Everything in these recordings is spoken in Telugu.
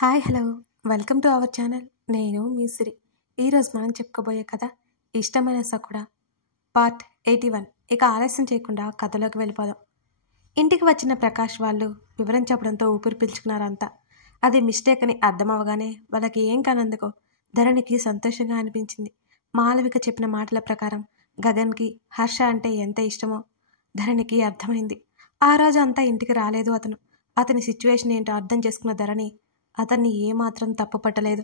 Hi hello welcome to our channel. నేను మీ సిరి. ఈరోజు మనం చెప్పుకోబోయే కథ ఇష్టమైన సకుడా పార్ట్ 81. ఇక ఆలస్యం చేయకుండా కథలోకి వెళ్ళిపోదాం. ఇంటికి వచ్చిన ప్రకాష్ వాళ్ళు వివరం చెప్పడంతో ఊపిరి పీల్చుకున్నారంతా. అది మిస్టేక్ అని అర్థం అవగానే వాళ్ళకి ఏం కానందుకో ధరణికి సంతోషంగా అనిపించింది. మాలవిక చెప్పిన మాటల ప్రకారం గగన్కి హర్ష అంటే ఎంత ఇష్టమో ధరణికి అర్థమైంది. ఆ రోజు అంతా ఇంటికి రాలేదు అతని సిచ్యువేషన్ ఏంటో అర్థం చేసుకున్న ధరణి అతన్ని ఏమాత్రం తప్పు పట్టలేదు.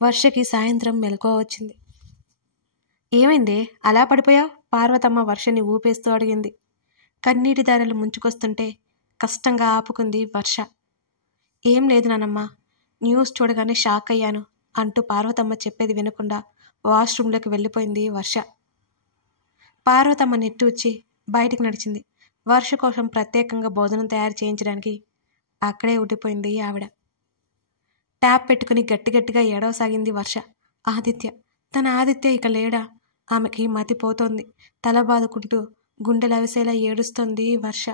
వర్షకి సాయంత్రం మెలకువ వచ్చింది. ఏమైందే అలా పడిపోయావు? పార్వతమ్మ వర్షని ఊపేస్తూ అడిగింది. కన్నీటి దారలు ముంచుకొస్తుంటే కష్టంగా ఆపుకుంది వర్ష. ఏం లేదు నానమ్మ, న్యూస్ చూడగానే షాక్ అయ్యాను అంటూ పార్వతమ్మ చెప్పేది వినకుండా వాష్రూమ్లోకి వెళ్ళిపోయింది వర్ష. పార్వతమ్మ నెట్టూర్చి బయటికి నడిచింది. వర్ష కోసం ప్రత్యేకంగా భోజనం తయారు చేయించడానికి అక్కడే ఉండిపోయింది ఆవిడ. ట్యాప్ పెట్టుకుని గట్టిగట్టిగా ఏడవసాగింది వర్ష. తన ఆదిత్య ఇక లేడా? ఆమెకి మతిపోతోంది. తల బాదుకుంటూ గుండెలవిసేలా ఏడుస్తోంది వర్ష.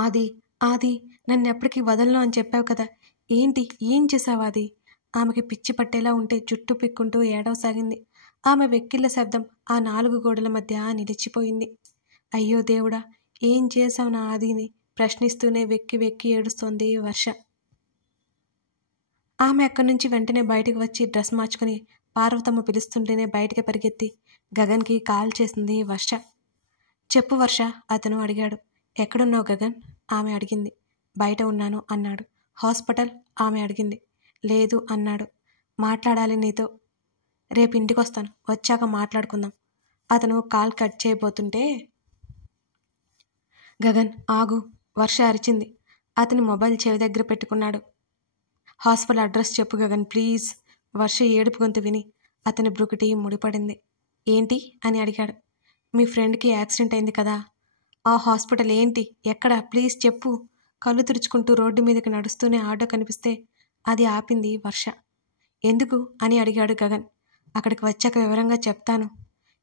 ఆది నన్నెప్పటికీ వదలను అని చెప్పావు కదా, ఏంటి ఏం చేసావు ఆది? ఆమెకి పిచ్చి పట్టేలా ఉంటే జుట్టు పిక్కుంటూ ఏడవసాగింది. ఆమె వెక్కిళ్ళ శబ్దం ఆ 4 గోడల మధ్య నిలిచిపోయింది. అయ్యో దేవుడా, ఏం చేశావు నా ఆదిని? ప్రశ్నిస్తూనే వెక్కి వెక్కి ఏడుస్తోంది వర్ష. ఆమె అక్కడి నుంచి వెంటనే బయటకు వచ్చి డ్రెస్ మార్చుకుని పార్వతమ్మ పిలుస్తుంటేనే బయటికి పరిగెత్తి గగన్కి కాల్ చేసింది వర్ష. చెప్పు వర్ష, అతను అడిగాడు. ఎక్కడున్నావు గగన్? ఆమె అడిగింది. బయట ఉన్నాను అన్నాడు. హాస్పిటల్? ఆమె అడిగింది. లేదు అన్నాడు. మాట్లాడాలి నీతో. రేపు ఇంటికి వస్తాను, వచ్చాక మాట్లాడుకుందాం. అతను కాల్ కట్ చేయబోతుంటే గగన్ ఆగు, వర్ష అరిచింది. అతని మొబైల్ చెవి దగ్గర పెట్టుకున్నాడు. హాస్పిటల్ అడ్రస్ చెప్పు గగన్ ప్లీజ్. వర్ష ఏడుపు గొంతు విని అతని బ్రుకుటి ముడిపడింది. ఏంటి అని అడిగాడు. మీ ఫ్రెండ్కి యాక్సిడెంట్ అయింది కదా, ఆ హాస్పిటల్ ఏంటి, ఎక్కడ, ప్లీజ్ చెప్పు. కళ్ళు తుడుచుకుంటూ రోడ్డు మీదకి నడుస్తూనే ఆటో కనిపిస్తే అది ఆపింది వర్ష. ఎందుకు అని అడిగాడు గగన్. అక్కడికి వచ్చాక వివరంగా చెప్తాను,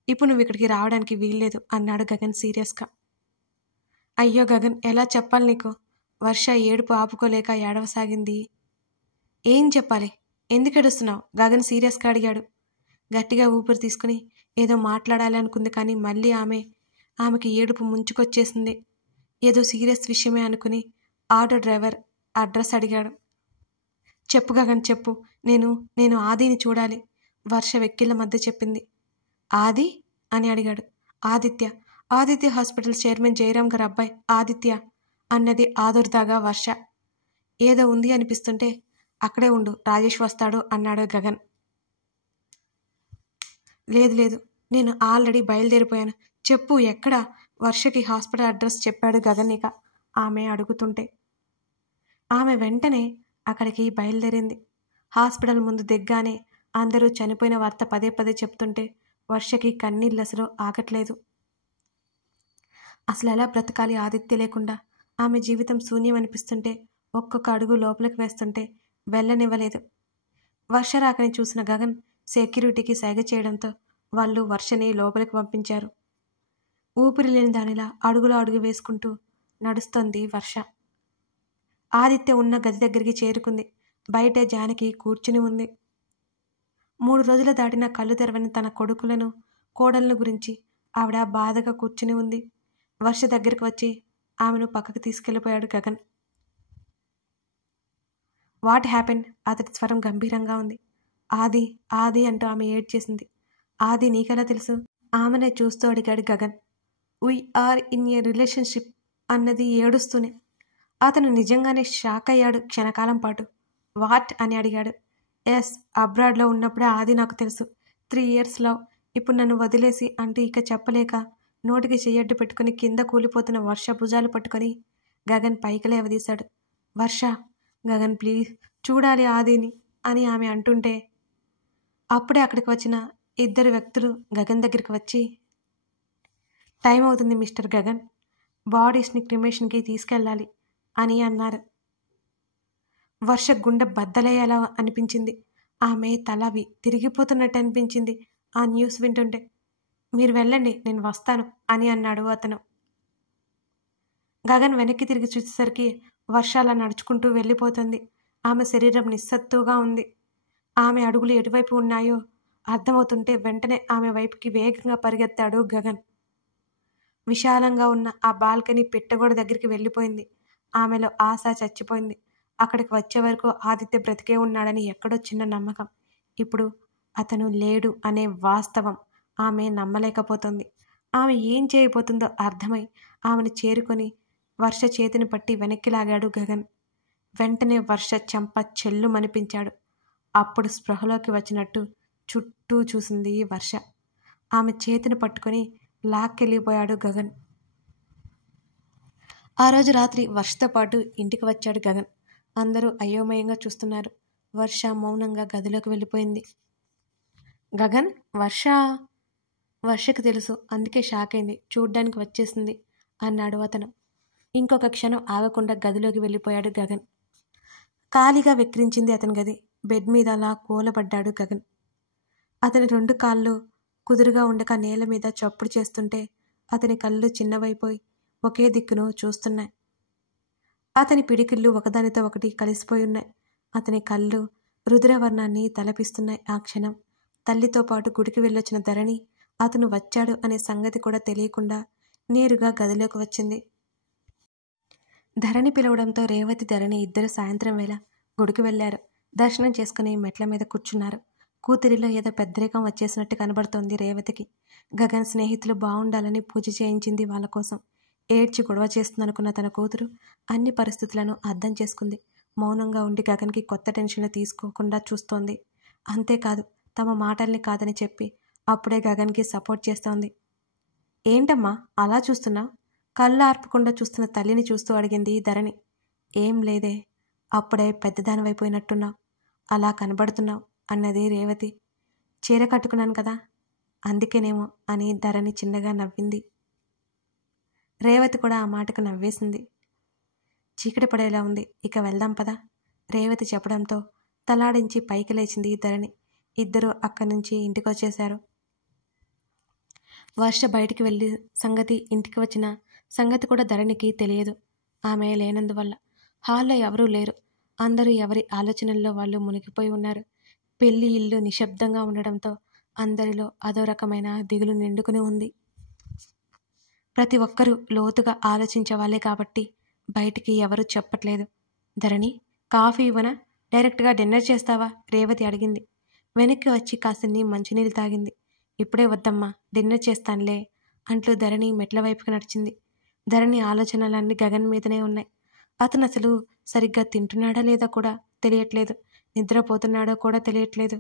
ఇప్పుడు నువ్వు ఇక్కడికి రావడానికి వీల్లేదు అన్నాడు గగన్ సీరియస్గా. అయ్యో గగన్, ఎలా చెప్పాలి నీకు? వర్ష ఏడుపు ఆపుకోలేక ఏడవసాగింది. ఏం చెప్పాలి? ఎందుకు ఏడుస్తున్నావు? గగన్ సీరియస్గా అడిగాడు. గట్టిగా ఊపిరి తీసుకుని ఏదో మాట్లాడాలి అనుకుంది, కానీ మళ్ళీ ఆమెకి ఏడుపు ముంచుకొచ్చేసింది. ఏదో సీరియస్ విషయమే అనుకుని ఆటో డ్రైవర్ అడ్రస్ అడిగాడు. చెప్పు గగన్ చెప్పు, నేను ఆదిని చూడాలి, వర్ష వెక్కిళ్ళ మధ్య చెప్పింది. ఆది అని అడిగాడు. ఆదిత్య హాస్పిటల్ చైర్మన్ జయరాం గారు అబ్బాయి ఆదిత్య అన్నది ఆదుర్దాగా వర్ష. ఏదో ఉంది అనిపిస్తుంటే అక్కడే ఉండు, రాజేష్ వస్తాడు అన్నాడు గగన్. లేదు, నేను ఆల్రెడీ బయలుదేరిపోయాను, చెప్పు ఎక్కడా? వర్షకి హాస్పిటల్ అడ్రస్ చెప్పాడు గగన్ ఇక ఆమె అడుగుతుంటే. ఆమె వెంటనే అక్కడికి బయలుదేరింది. హాస్పిటల్ ముందు దిగ్గానే అందరూ చనిపోయిన వార్త పదే పదే చెప్తుంటే వర్షకి కన్నీళ్ళు అసలు ఆగట్లేదు. అసలు ఎలా బ్రతకాలి ఆదిత్య లేకుండా? ఆమె జీవితం శూన్యం అనిపిస్తుంటే ఒక్కొక్క అడుగు లోపలికి వేస్తుంటే వెళ్ళనివ్వలేదు. వర్ష రాకని చూసిన గగన్ సెక్యూరిటీకి సైగ చేయడంతో వాళ్ళు వర్షని లోపలికి పంపించారు. ఊపిరి లేని దానిలా అడుగులో అడుగు వేసుకుంటూ నడుస్తోంది వర్ష. ఆదిత్య ఉన్న గది దగ్గరికి చేరుకుంది. బయటే జానకి కూర్చుని ఉంది. 3 రోజులు దాటినా కళ్ళు తెరవని తన కొడుకులను కోడలను గురించి ఆవిడ బాధగా కూర్చుని ఉంది. వర్ష దగ్గరికి వచ్చి ఆమెను పక్కకు తీసుకెళ్ళిపోయాడు గగన్. What happen? అతడి స్వరం గంభీరంగా ఉంది. ఆది అంటూ ఆమె ఏడ్చేసింది. ఆది నీకెలా తెలుసు? ఆమెనే చూస్తూ అడిగాడు Gagan. We are in a relationship అన్నది ఏడుస్తూనే. అతను నిజంగానే షాక్ అయ్యాడు క్షణకాలం పాటు. వాట్ అని అడిగాడు. ఎస్, అబ్రాడ్లో ఉన్నప్పుడే ఆది నాకు తెలుసు. 3 years లవ్. ఇప్పుడు నన్ను వదిలేసి అంటూ ఇక చెప్పలేక నోటికి చెయ్యడ్డు పెట్టుకుని కింద కూలిపోతున్న వర్ష భుజాలు పట్టుకొని గగన్ పైకి లేవదీశాడు. వర్ష, గగన్ ప్లీజ్ చూడాలి ఆదిని అని ఆమె అంటుంటే అప్పుడే అక్కడికి వచ్చిన 2 వ్యక్తులు గగన్ దగ్గరికి వచ్చి, టైం అవుతుంది మిస్టర్ గగన్, బాడీస్ని క్రిమేషన్కి తీసుకెళ్ళాలి అని అన్నారు. వర్ష గుండె బద్దలయ్యేలా అనిపించింది. ఆమె తలవి తిరిగిపోతున్నట్టు అనిపించింది ఆ న్యూస్ వింటుంటే. మీరు వెళ్ళండి, నేను వస్తాను అని అన్నాడు అతను. గగన్ వెనక్కి తిరిగి చూసేసరికి వర్ష అలా నడుచుకుంటూ వెళ్ళిపోతుంది. ఆమె శరీరం నిస్సత్తుగా ఉంది. ఆమె అడుగులు ఎటువైపు ఉన్నాయో అర్థమవుతుంటే వెంటనే ఆమె వైపుకి వేగంగా పరిగెత్తాడు గగన్. విశాలంగా ఉన్న ఆ బాల్కనీ పిట్టగోడ దగ్గరికి వెళ్ళిపోయింది. ఆమెలో ఆశ చచ్చిపోయింది. అక్కడికి వచ్చే వరకు ఆదిత్య బ్రతికే ఉన్నాడని ఎక్కడో చిన్న నమ్మకం. ఇప్పుడు అతను లేడు అనే వాస్తవం ఆమె నమ్మలేకపోతుంది. ఆమె ఏం చేయబోతుందో అర్థమై ఆమెను చేరుకొని వర్ష చేతిని పట్టి వెనక్కి లాగాడు గగన్. వెంటనే వర్ష చెంప చెల్లుమనిపించాడు. అప్పుడు స్పృహలోకి వచ్చినట్టు చుట్టూ చూసింది వర్ష. ఆమె చేతిని పట్టుకొని లాక్కెళ్ళిపోయాడు గగన్. ఆ రోజు రాత్రి వర్షతో పాటు ఇంటికి వచ్చాడు గగన్. అందరూ అయోమయంగా చూస్తున్నారు. వర్ష మౌనంగా గదిలోకి వెళ్ళిపోయింది. గగన్, వర్షకు తెలుసు, అందుకే షాక్ అయింది, చూడ్డానికి వచ్చేసింది అన్నాడు అతను. ఇంకొక క్షణం ఆగకుండా గదిలోకి వెళ్ళిపోయాడు గగన్. ఖాళీగా వెక్కిరించింది అతని గది. బెడ్ మీద అలా కూలబడ్డాడు గగన్. అతని 2 కాళ్ళు కుదురుగా ఉండక నేల మీద చప్పుడు చేస్తుంటే అతని కళ్ళు చిన్నవైపోయి ఒకే దిక్కును చూస్తున్నాయి. అతని పిడికిళ్ళు ఒకదానితో ఒకటి కలిసిపోయి ఉన్నాయి. అతని కళ్ళు రుద్రవర్ణాన్ని తలపిస్తున్నాయి. ఆ క్షణం తల్లితో పాటు గుడికి వెళ్ళొచ్చిన ధరణి అతను వచ్చాడు అనే సంగతి కూడా తెలియకుండా నేరుగా గదిలోకి వచ్చింది. ధరణి పిలవడంతో రేవతి, ధరణి ఇద్దరు సాయంత్రం వేళ గుడికి వెళ్లారు. దర్శనం చేసుకుని మెట్ల మీద కూర్చున్నారు. కూతురిలో ఏదో పెద్దరికం వచ్చేసినట్టు కనబడుతోంది రేవతికి. గగన్ స్నేహితులు బాగుండాలని పూజ చేయించింది వాళ్ళ కోసం. ఏడ్చి గొడవ చేస్తుందనుకున్న తన కూతురు అన్ని పరిస్థితులను అర్థం చేసుకుంది. మౌనంగా ఉండి గగన్కి కొత్త టెన్షన్లు తీసుకోకుండా చూస్తోంది. అంతేకాదు, తమ మాటల్ని కాదని చెప్పి అప్పుడే గగన్కి సపోర్ట్ చేస్తోంది. ఏంటమ్మా అలా చూస్తున్నావు? కళ్ళు ఆర్పకుండా చూస్తున్న తల్లిని చూస్తూ అడిగింది ధరణి. ఏం లేదే, అప్పుడే పెద్దదానివైపోయినట్టున్నావు, అలా కనబడుతున్నావు అన్నది రేవతి. చీర కట్టుకున్నాను కదా, అందుకేనేమో అని ధరణి చిన్నగా నవ్వింది. రేవతి కూడా ఆ మాటకు నవ్వేసింది. చీకటి పడేలా ఉంది, ఇక వెళ్దాం పదా, రేవతి చెప్పడంతో తలాడించి పైకి లేచింది ధరణి. ఇద్దరూ అక్కడి నుంచి ఇంటికి వచ్చేశారు. వర్ష బయటికి వెళ్ళి ఇంటికి వచ్చిన సంగతి కూడా ధరణికి తెలియదు. ఆమె లేనందువల్ల హాల్లో ఎవరూ లేరు. అందరూ ఎవరి ఆలోచనల్లో వాళ్ళు మునిగిపోయి ఉన్నారు. పెళ్లి ఇల్లు నిశ్శబ్దంగా ఉండడంతో అందరిలో అదో రకమైన దిగులు నిండుకుని ఉంది. ప్రతి ఒక్కరూ లోతుగా ఆలోచించేవాళ్ళే కాబట్టి బయటికి ఎవరూ చెప్పట్లేదు. ధరణి, కాఫీ ఇవ్వనా, డైరెక్ట్గా డిన్నర్ చేస్తావా, రేవతి అడిగింది. వెనక్కి వచ్చి కాసిన్ని మంచినీళ్ళు తాగింది. ఇప్పుడే వద్దమ్మా, డిన్నర్ చేస్తానులే అంటూ ధరణి మెట్ల వైపుకి నడిచింది. ధరణి ఆలోచనలన్నీ గగన్ మీదనే ఉన్నాయి. అతను అసలు సరిగ్గా తింటున్నాడా లేదా కూడా తెలియట్లేదు, నిద్రపోతున్నాడో కూడా తెలియట్లేదు.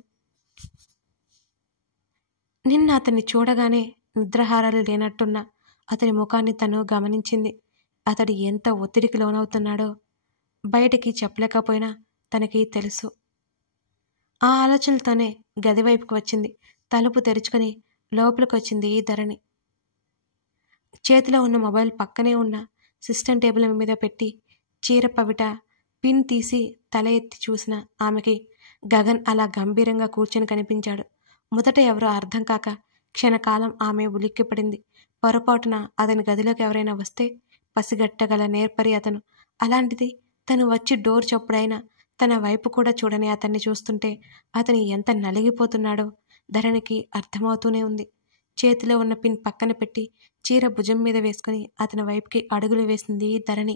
నిన్న అతన్ని చూడగానే నిద్రాహారాలు లేనట్టున్న అతని ముఖాన్ని తను గమనించింది. అతడు ఎంత ఒత్తిడికి లోనవుతున్నాడో బయటికి చెప్పలేకపోయినా తనకి తెలుసు. ఆ ఆలోచనలతోనే గదివైపుకు వచ్చింది. తలుపు తెరుచుకొని లోపలికి వచ్చింది ధరణి. చేతిలో ఉన్న మొబైల్ పక్కనే ఉన్న సిస్టమ్ టేబుల్ మీద పెట్టి చీర పవిట పిన్ తీసి తల ఎత్తి చూసిన ఆమెకి గగన్ అలా గంభీరంగా కూర్చొని కనిపించాడు. మొదట ఎవరో అర్థం కాక క్షణకాలం ఆమె ఉలిక్కిపడింది. పొరపాటున అతని గదిలోకి ఎవరైనా వస్తే పసిగట్టగల నేర్పరి అతను. అలాంటిది తను వచ్చి డోర్ చప్పుడైనా తన వైపు కూడా చూడని అతన్ని చూస్తుంటే అతను ఎంత నలిగిపోతున్నాడో ధరణికి అర్థమవుతూనే ఉంది. చేతిలో ఉన్న పిన్ పక్కన పెట్టి చీర భుజం మీద వేసుకుని అతని వైపుకి అడుగులు వేసింది ధరణి.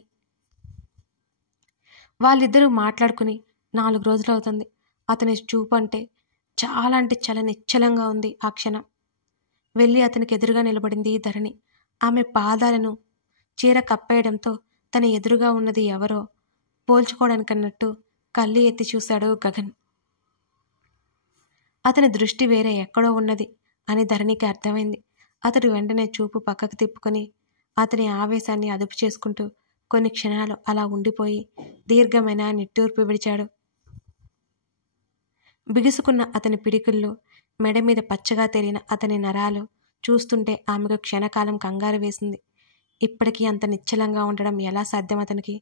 వాళ్ళిద్దరూ మాట్లాడుకుని 4 రోజులు అవుతుంది. అతని చూపు అంటే చాలా నిశ్చలంగా ఉంది. ఆ క్షణం వెళ్ళి అతనికి ఎదురుగా నిలబడింది ధరణి. ఆమె పాదాలను చీర కప్పేయడంతో తన ఎదురుగా ఉన్నది ఎవరో పోల్చుకోవడానికన్నట్టు కళ్ళు ఎత్తి చూశాడు గగన్. అతని దృష్టి వేరే ఎక్కడో ఉన్నది అని ధరణికి అర్థమైంది. అతడు వెంటనే చూపు పక్కకు తిప్పుకొని అతని ఆవేశాన్ని అదుపు చేసుకుంటూ కొన్ని క్షణాలు అలా ఉండిపోయి దీర్ఘమైన నిట్టూర్పు విడిచాడు. బిగుసుకున్న అతని పిడికిళ్ళు, మెడ మీద పచ్చగా తేలిన అతని నరాలు చూస్తుంటే ఆమెకు క్షణకాలం కంగారు వేసింది. ఇప్పటికీ అంత నిశ్చలంగా ఉండడం ఎలా సాధ్యం అతనికి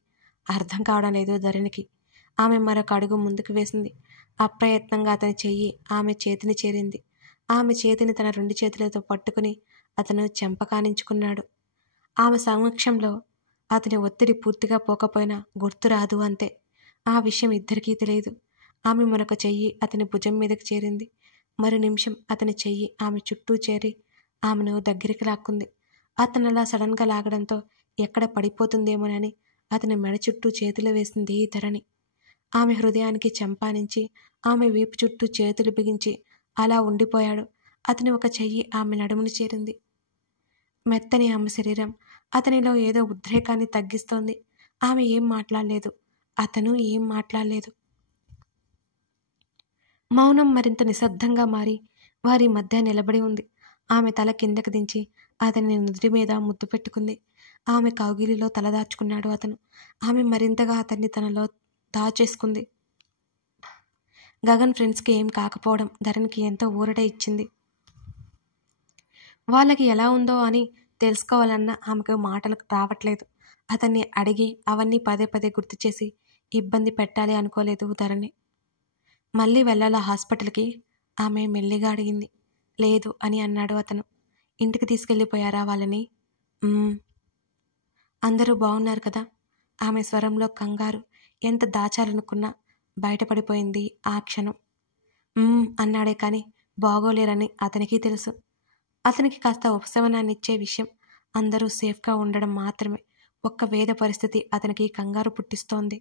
అర్థం కావడం లేదు ధరణికి. ఆమె మరొక అడుగు ముందుకు వేసింది. అప్రయత్నంగా అతని చెయ్యి ఆమె చేతిని చేరింది. ఆమె చేతిని తన 2 చేతులతో పట్టుకుని అతను చెంపకానించుకున్నాడు. ఆమె సమక్షంలో అతని ఒత్తిడి పూర్తిగా పోకపోయినా గుర్తురాదు అంతే. ఆ విషయం ఇద్దరికీ తెలియదు. ఆమె మరొక చెయ్యి అతని భుజం మీదకి చేరింది. మరో నిమిషం అతని చెయ్యి ఆమె చుట్టూ చేరి ఆమెను దగ్గరికి లాక్కుంది. అతను అలా సడన్గా లాగడంతో ఎక్కడ పడిపోతుందేమోనని అతని మెడ చుట్టూ చేతులు వేసింది ధరణి. ఆమె హృదయానికి చెంపానించి ఆమె వీపు చుట్టూ చేతులు బిగించి అలా ఉండిపోయాడు. అతని ఒక చెయ్యి ఆమె నడుముని చేరింది. మెత్తని ఆమె శరీరం అతనిలో ఏదో ఉద్రేకాన్ని తగ్గిస్తోంది. ఆమె ఏం మాట్లాడలేదు. అతను ఏం మాట్లాడలేదు. మౌనం మరింత నిశ్శబ్దంగా మారి వారి మధ్య నిలబడి ఉంది. ఆమె తల కిందకి దించి అతని నుదుటి మీద ముద్దు పెట్టుకుంది. ఆమె కౌగిలిలో తలదాచుకున్నాడు అతను. ఆమె మరింతగా అతన్ని తనలో దాచేసుకుంది. గగన్ ఫ్రెండ్స్కి ఏం కాకపోవడం ధరణికి ఎంతో ఊరట ఇచ్చింది. వాళ్ళకి ఎలా ఉందో అని తెలుసుకోవాలన్నా ఆమెకు మాటలు రావట్లేదు. అతన్ని అడిగి అవన్నీ పదే పదే గుర్తు చేసి ఇబ్బంది పెట్టాలి అనుకోలేదు ధరణి. మళ్ళీ వెళ్ళాలా హాస్పిటల్కి? ఆమె మెల్లిగా అడిగింది. లేదు అని అన్నాడు అతను. ఇంటికి తీసుకెళ్ళిపోయారా వాళ్ళని? అందరూ బాగున్నారు కదా? ఆమె స్వరంలో కంగారు ఎంత దాచాలనుకున్నా బయటపడిపోయింది ఆ క్షణం. అన్నాడే కానీ బాగోలేరని అతనికి తెలుసు. అతనికి కాస్త ఉపశమనాన్నిచ్చే విషయం అందరూ సేఫ్గా ఉండడం మాత్రమే. ఒక్క వేద పరిస్థితి అతనికి కంగారు పుట్టిస్తోంది.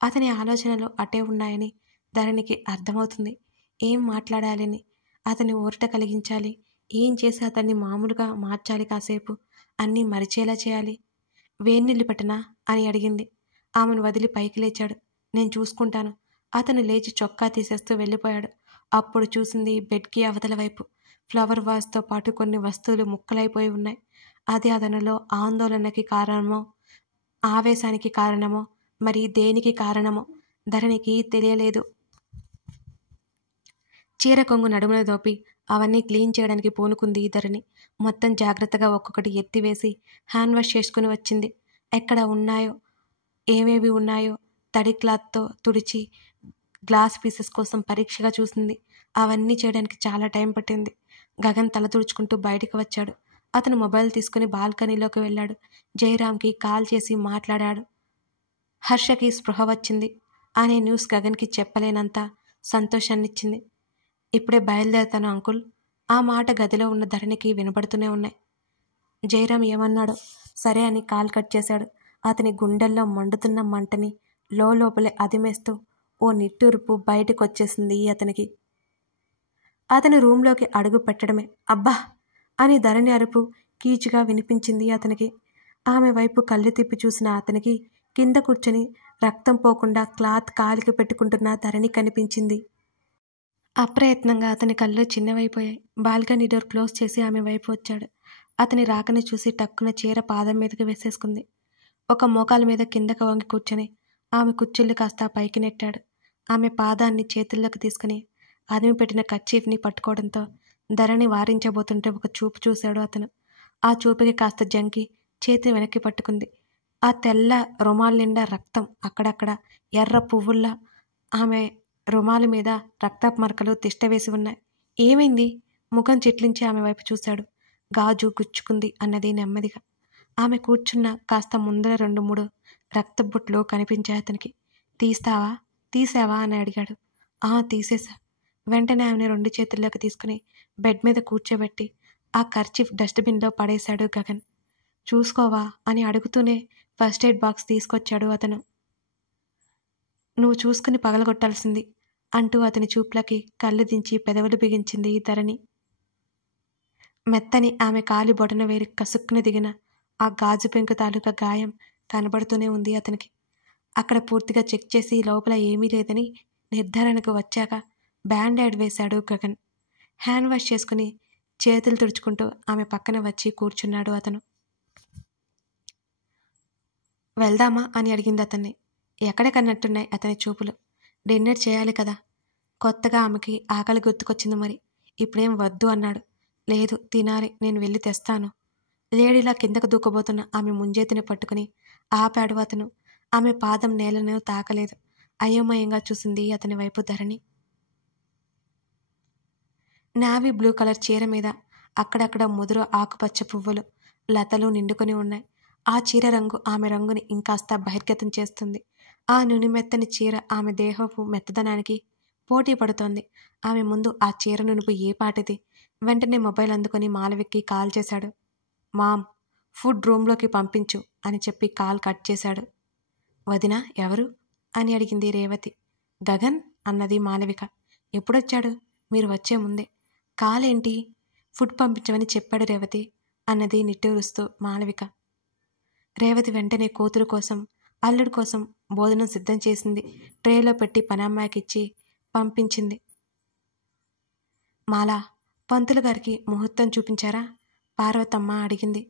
అతని ఆలోచనలు అటే ఉన్నాయని ధరణికి అర్థమవుతుంది. ఏం మాట్లాడాలని, అతని ఊరట కలిగించాలి, ఏం చేసి అతన్ని మామూలుగా మార్చాలి, కాసేపు అన్నీ మరిచేలా చేయాలి. వేన్నీళ్ళు పెట్టనా అని అడిగింది. ఆమెను వదిలి పైకి లేచాడు. నేను చూసుకుంటాను. అతను లేచి చొక్కా తీసేస్తూ వెళ్ళిపోయాడు. అప్పుడు చూసింది బెడ్కి అవతల వైపు ఫ్లవర్ వాజ్తో పాటు కొన్ని వస్తువులు ముక్కలైపోయి ఉన్నాయి. అది అతనిలో ఆందోళనకి కారణమో ఆవేశానికి కారణమో మరి దేనికి కారణమో ధరణికి తెలియలేదు. చీర కొంగు నడుమున దోపి అవన్నీ క్లీన్ చేయడానికి పూనుకుంది ధరణి. మొత్తం జాగ్రత్తగా ఒక్కొక్కటి ఎత్తివేసి హ్యాండ్ వాష్ చేసుకుని వచ్చింది. ఎక్కడ ఉన్నాయో ఏవేవి ఉన్నాయో తడి క్లాత్తో తుడిచి గ్లాస్ పీసెస్ కోసం పరీక్షగా చూసింది. అవన్నీ చేయడానికి చాలా టైం పట్టింది. గగన్ తల తుడుచుకుంటూ బయటికి వచ్చాడు. అతను మొబైల్ తీసుకుని బాల్కనీలోకి వెళ్ళాడు. జయరామ్కి కాల్ చేసి మాట్లాడాడు. హర్షకి స్పృహ వచ్చింది అనే న్యూస్ గగన్కి చెప్పలేనంత సంతోషాన్నిచ్చింది. ఇప్పుడే బయలుదేరుతాను అంకుల్. ఆ మాట గదిలో ఉన్న ధరణికి వినపడుతూనే ఉన్నాయి. జయరామ్ ఏమన్నాడో సరే అని కాల్ కట్ చేశాడు. అతని గుండెల్లో మండుతున్న మంటని లోపలే అదిమేస్తూ ఓ నిట్టూర్పు బయటకొచ్చేసింది అతనికి. అతని రూంలోకి అడుగు పెట్టడమే అబ్బా అని ధరణి అరుపు కీచుగా వినిపించింది అతనికి. ఆమె వైపు కళ్ళు తిప్పి చూసిన అతనికి కింద కూర్చొని రక్తం పోకుండా క్లాత్ కాలికి పెట్టుకుంటున్న ధరణి కనిపించింది. అప్రయత్నంగా అతని కళ్ళు చిన్నవైపోయాయి. బాల్కనీ డోర్ క్లోజ్ చేసి ఆమె వైపు వచ్చాడు. అతని రాకని చూసి టక్కున చీర పాదం మీదకి వేసేసుకుంది. ఒక మోకాల మీద కిందకు వంగి కూర్చొని ఆమె కుచ్చిళ్ళు కాస్త పైకి నెట్టాడు. ఆమె పాదాన్ని చేతుల్లోకి తీసుకుని అదిమి పెట్టిన కర్చీఫ్ని పట్టుకోవడంతో ధరణి వారించబోతుంటే ఒక చూపు చూశాడు అతను. ఆ చూపుకి కాస్త జంకి చేతి వెనక్కి పట్టుకుంది. ఆ తెల్ల రుమాల్ నిండా రక్తం, అక్కడక్కడ ఎర్ర పువ్వుల్లా ఆమె రుమాలు మీద రక్తపు మరకలు తిష్టవేసి ఉన్నాయి. ఏమైంది? ముఖం చిట్లించి ఆమె వైపు చూశాడు. గాజు గుచ్చుకుంది అన్నది నెమ్మదిగా. ఆమె కూర్చున్న కాస్త ముందర 2-3 రక్తబొట్లు కనిపించాయి అతనికి. తీసావా అని అడిగాడు. తీసేసా. వెంటనే ఆమెను 2 చేతుల్లోకి తీసుకుని బెడ్ మీద కూర్చోబెట్టి ఆ కర్చీఫ్ డస్ట్బిన్లో పడేశాడు గగన్. చూసుకోవా అని అడుగుతూనే ఫస్ట్ ఎయిడ్ బాక్స్ తీసుకొచ్చాడు అతను. నువ్వు చూసుకుని పగలగొట్టాల్సింది అంటూ అతని చూపులకి కళ్ళు దించి పెదవులు బిగించింది ధరణి. మెత్తని ఆమె కాలి బొటన వేరి కసుక్కున దిగిన ఆ గాజు పెంకు తాలూకా గాయం కనబడుతూనే ఉంది అతనికి. అక్కడ పూర్తిగా చెక్ చేసి లోపల ఏమీ లేదని నిర్ధారణకు వచ్చాక బ్యాండేడ్ వేశాడు గగన్. హ్యాండ్ వాష్ చేసుకుని చేతులు తుడుచుకుంటూ ఆమె పక్కన వచ్చి కూర్చున్నాడు అతను. వెళ్దామా అని అడిగింది అతన్ని. ఎక్కడికన్నట్టున్నాయి అతని చూపులు. డిన్నర్ చేయాలి కదా. కొత్తగా ఆమెకి ఆకలి గుర్తుకొచ్చింది. మరి ఇప్పుడేం వద్దు అన్నాడు. లేదు తినాలి, నేను వెళ్ళి తెస్తాను. లేడీలా కిందకు దూకబోతున్న ఆమె ముంజేతిని పట్టుకుని ఆపాడు అతను. ఆమె పాదం నేలను తాకలేదు. అయోమయంగా చూసింది అతని వైపు ధరణి. నావీ బ్లూ కలర్ చీర మీద అక్కడక్కడ ముదురు ఆకుపచ్చ పువ్వులు లతలు నిండుకొని ఉన్నాయి. ఆ చీర రంగు ఆమె రంగుని ఇంకాస్త బహిర్గతం చేస్తుంది. ఆ నునిమెత్తని చీర ఆమె దేహపు మెత్తదనానికి పోటీ పడుతోంది. ఆమె ముందు ఆ చీర నునుపు ఏ పాటిది? వెంటనే మొబైల్ అందుకొని మాలవిక్కి కాల్ చేశాడు. మామ్, ఫుడ్ రూమ్లోకి పంపించు అని చెప్పి కాల్ కట్ చేశాడు. వదినా, ఎవరు అని అడిగింది రేవతి. గగన్ అన్నది మాలవిక. ఎప్పుడొచ్చాడు? మీరు వచ్చే ముందే. కాల్ ఏంటి? ఫుడ్ పంపించమని చెప్పాడు రేవతి అన్నది నిట్టూరుస్తూ మాలవిక. రేవతి వెంటనే కూతురు కోసం, అల్లుడి కోసం భోజనం సిద్ధం చేసింది. ట్రేలో పెట్టి పనమ్మాయికిచ్చి పంపించింది. మాలా, పంతులు గారికి ముహూర్తం చూపించారా? పార్వతమ్మ అడిగింది.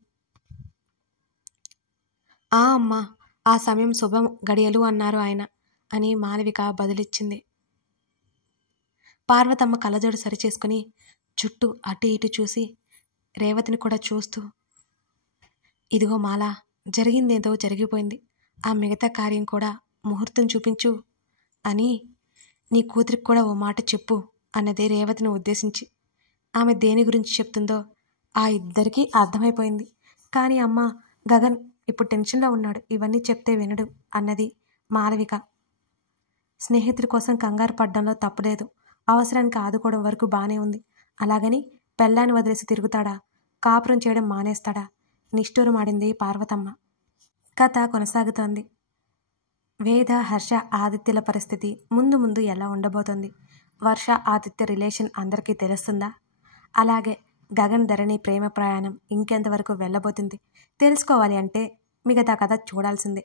ఆ అమ్మా, ఆ సమయం శుభం గడియలు అన్నారు ఆయన అని మాలవిక బదులిచ్చింది. పార్వతమ్మ కళ్ళజోడు సరిచేసుకుని చుట్టూ అటు ఇటు చూసి రేవతిని కూడా చూస్తూ, ఇదిగో మాలా, జరిగిందేదో జరిగిపోయింది. ఆ మిగతా కార్యం కూడా ముహూర్తం చూపించు అని నీ కూతురికి కూడా ఓ మాట చెప్పు అన్నది రేవతిని ఉద్దేశించి. ఆమె దేని గురించి చెప్తుందో ఆ ఇద్దరికీ అర్థమైపోయింది. కానీ అమ్మ, గగన్ ఇప్పుడు టెన్షన్లో ఉన్నాడు, ఇవన్నీ చెప్తే వినడు అన్నది మాలవిక. స్నేహితుడి కోసం కంగారు పడ్డంలో తప్పులేదు. అవసరానికి ఆదుకోవడం వరకు బానే ఉంది. అలాగని పెళ్ళాన్ని వదిలేసి తిరుగుతాడా? కాపురం చేయడం మానేస్తాడా? నిష్ఠూరమాడింది పార్వతమ్మ. కథ కొనసాగుతోంది. వేద, హర్ష, ఆదిత్యల పరిస్థితి ముందు ముందు ఎలా ఉండబోతోంది? వర్ష, ఆదిత్య రిలేషన్ అందరికీ తెలుస్తుందా? అలాగే గగన్, ధరణి ప్రేమ ప్రయాణం ఇంకెంతవరకు వెళ్ళబోతుంది? తెలుసుకోవాలి అంటే మిగతా కథ చూడాల్సిందే.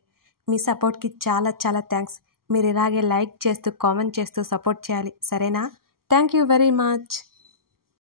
మీ సపోర్ట్కి చాలా చాలా థ్యాంక్స్. మీరు ఇలాగే లైక్ చేస్తూ, కామెంట్ చేస్తూ సపోర్ట్ చేయాలి, సరేనా? Thank you very much.